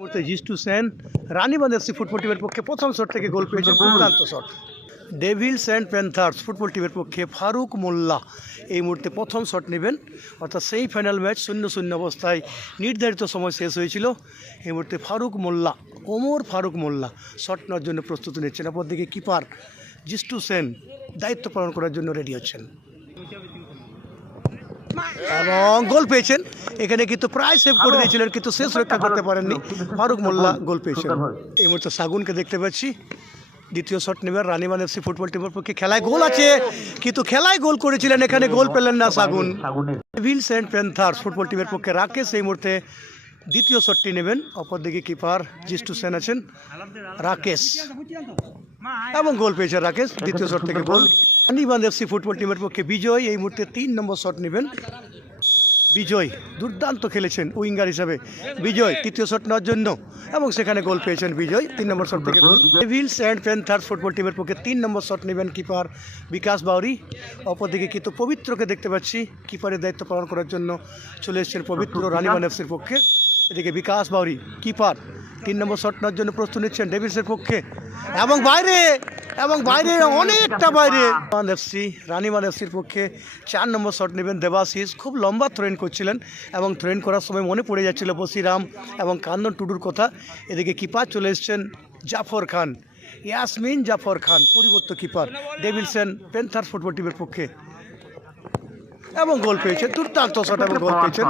মুহূর্তে জিস্টু Sen Ranibandh FC football টিমের পক্ষে প্রথম শট থেকে গোল পেয়েছেন, দুর্দান্ত shot. Devil's and Panthers football টিমের পক্ষে ফারুক মোল্লা এই মুহূর্তে প্রথম শট নেবেন, অর্থাৎ সেই ফাইনাল ম্যাচ 0-0 অবস্থায় নির্ধারিত সময় শেষ হয়েছিল। এই মুহূর্তে ফারুক মোল্লা, ওমর ফারুক মোল্লা শট নেওয়ার জন্য প্রস্তুতি নিচ্ছেন। অপরদিকে কিপার জিস্টু সেন দায়িত্ব পালন করার জন্য রেডি হচ্ছেন এবং গোল পেয়েছেন। এখানে কিন্তু প্রায় সেভ করে দিয়েছিলেন, কিন্তু শেষ রক্ষা করতে পারেননি। ফারুক মোল্লা গোল পেয়েছেন। এই মুহূর্তে সাগুনকে দেখতে পাচ্ছি, দ্বিতীয় শট নেবেন রানীবাঁধ এফসি ফুটবল টিমের পক্ষে। খেলায় গোল আছে, কিন্তু খেলায় গোল করেছিলেন, এখানে গোল পেলেন না সাগুন। ডেভিলস অ্যান্ড প্যান্থার্স ফুটবল টিমের পক্ষে রাকেশ এই মুহূর্তে দ্বিতীয় শটটি নেবেন। অপরদিকে কিপার জিস্টু সেন আছেন, রাকেশ এবং গোল পেয়েছে রাকেশ, দ্বিতীয় শট থেকে গোল। রানীবাঁধ এফসি ফুটবল টিমের পক্ষে বিজয় এই মুহূর্তে 3 নম্বর শট নেবেন। বিজয় দুর্দান্ত খেলেছেন উইঙ্গার হিসাবে। বিজয় তৃতীয় শট নেওয়ার জন্য এবং সেখানে গোল পেয়েছেন বিজয়, 3 নম্বর শট থেকে গোল। ডেভিলস অ্যান্ড প্যান্থার্স ফুটবল টিমের পক্ষে 3 নম্বর শট নেবেন কিপার বিকাশ বাউরি। অপরদিকে কিন্তু পবিত্রকে দেখতে পাচ্ছি, কিপারের দায়িত্ব পালন করার জন্য চলে এসেছেন পবিত্র রানীবাঁধ এফসির পক্ষে। এদিকে বিকাশ বাউরি কিপার 3 নম্বর শট নেওয়ার জন্য প্রস্তুত নিচ্ছেন ডেভিলসের পক্ষে এবং বাইরে অনেকটা বাইরে। রানীবাঁধ এফসির পক্ষে 4 নম্বর শট নেবেন দেবাশিস। খুব লম্বা থ্রোইন করছিলেন এবং থ্রোইন করার সময় মনে পড়ে যাচ্ছিল বসিরাম এবং কান্দন টুডুর কথা। এদিকে কিপার চলে এসছেন জাফর খান, ইয়াসমিন জাফর খান পরিবর্তিত keeper Devil's and Panthers football টিমের পক্ষে এবং গোল পেয়েছেন, দুর্দান্ত শট এবং গোল পেয়েছেন।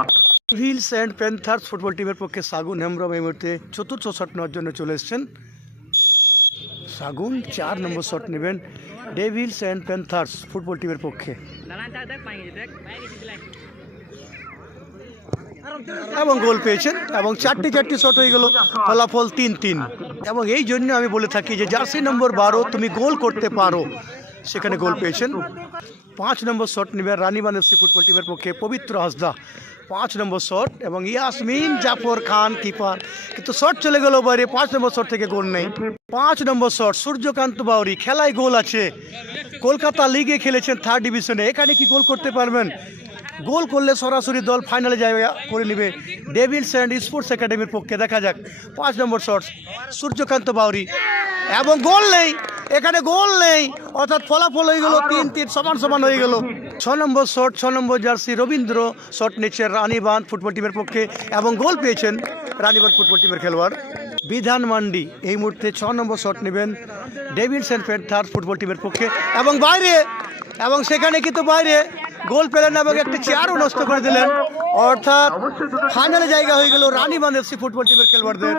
ডেভিলস অ্যান্ড প্যান্থার্স ফুটবল টিমের পক্ষে সাগুন হেমব্রম এই মুহূর্তে চতুর্থ শট নেওয়ার জন্য চলে এসছেন। সাগুন 4 নম্বর শট নেবেন ডেভিলস অ্যান্ড প্যান্থার্স ফুটবল টিমের পক্ষে এবং গোল পেয়েছেন এবং 4টি শট হয়ে গেল, ফলাফল 3-3। এবং এই জন্য আমি বলে থাকি যে জার্সি নম্বর 12 তুমি গোল করতে পারো, সেখানে গোল পেয়েছেন। 5 নম্বর শট নেবেন রানীবাঁধ এফসি ফুটবল টিমের পক্ষে পবিত্র হাসদা, 5 নম্বর শট এবং ইয়াসমিন জাফর খান কিপার, কিন্তু শট চলে গেল বাইরে। 5 নম্বর শট থেকে গোল নেই। 5 নম্বর শট সূর্যকান্ত বাউরি, খেলায় গোল আছে, কলকাতা লিগে খেলেছেন 3rd ডিভিশনে, এখানে কি গোল করতে পারবেন? গোল করলে সরাসরি দল ফাইনালে জায়গা করে নেবে ডেভিলস অ্যান্ড স্পোর্টস একাডেমির পক্ষে। দেখা যাক 5 নম্বর শট সূর্যকান্ত বাউরি এবং গোল নেই, এখানে গোল নেই, অর্থাৎ ফলাফল হয়ে গেল 3-3 সমান হয়ে গেল। 6 নম্বর শট 6 নম্বর জার্সি রবীন্দ্র শট নিচ্ছেন রানীবাঁধ ফুটবল টিমের পক্ষে এবং গোল পেয়েছেন রানীবাঁধ ফুটবল টিমের খেলোয়াড় বিধান মান্ডি। এই মুহূর্তে 6 নম্বর শট নেবেন ডেভিলস অ্যান্ড প্যান্থার্স ফুটবল টিমের পক্ষে এবং বাইরে, এবং সেখানে কিন্তু বাইরে গোল পেলেন না এবং একটি চেয়ারও নষ্ট করে দিলেন, অর্থাৎ ফাইনালে জায়গা হয়ে গেল রানীবাঁধ এফসি ফুটবল টিমের খেলোয়াড়দের।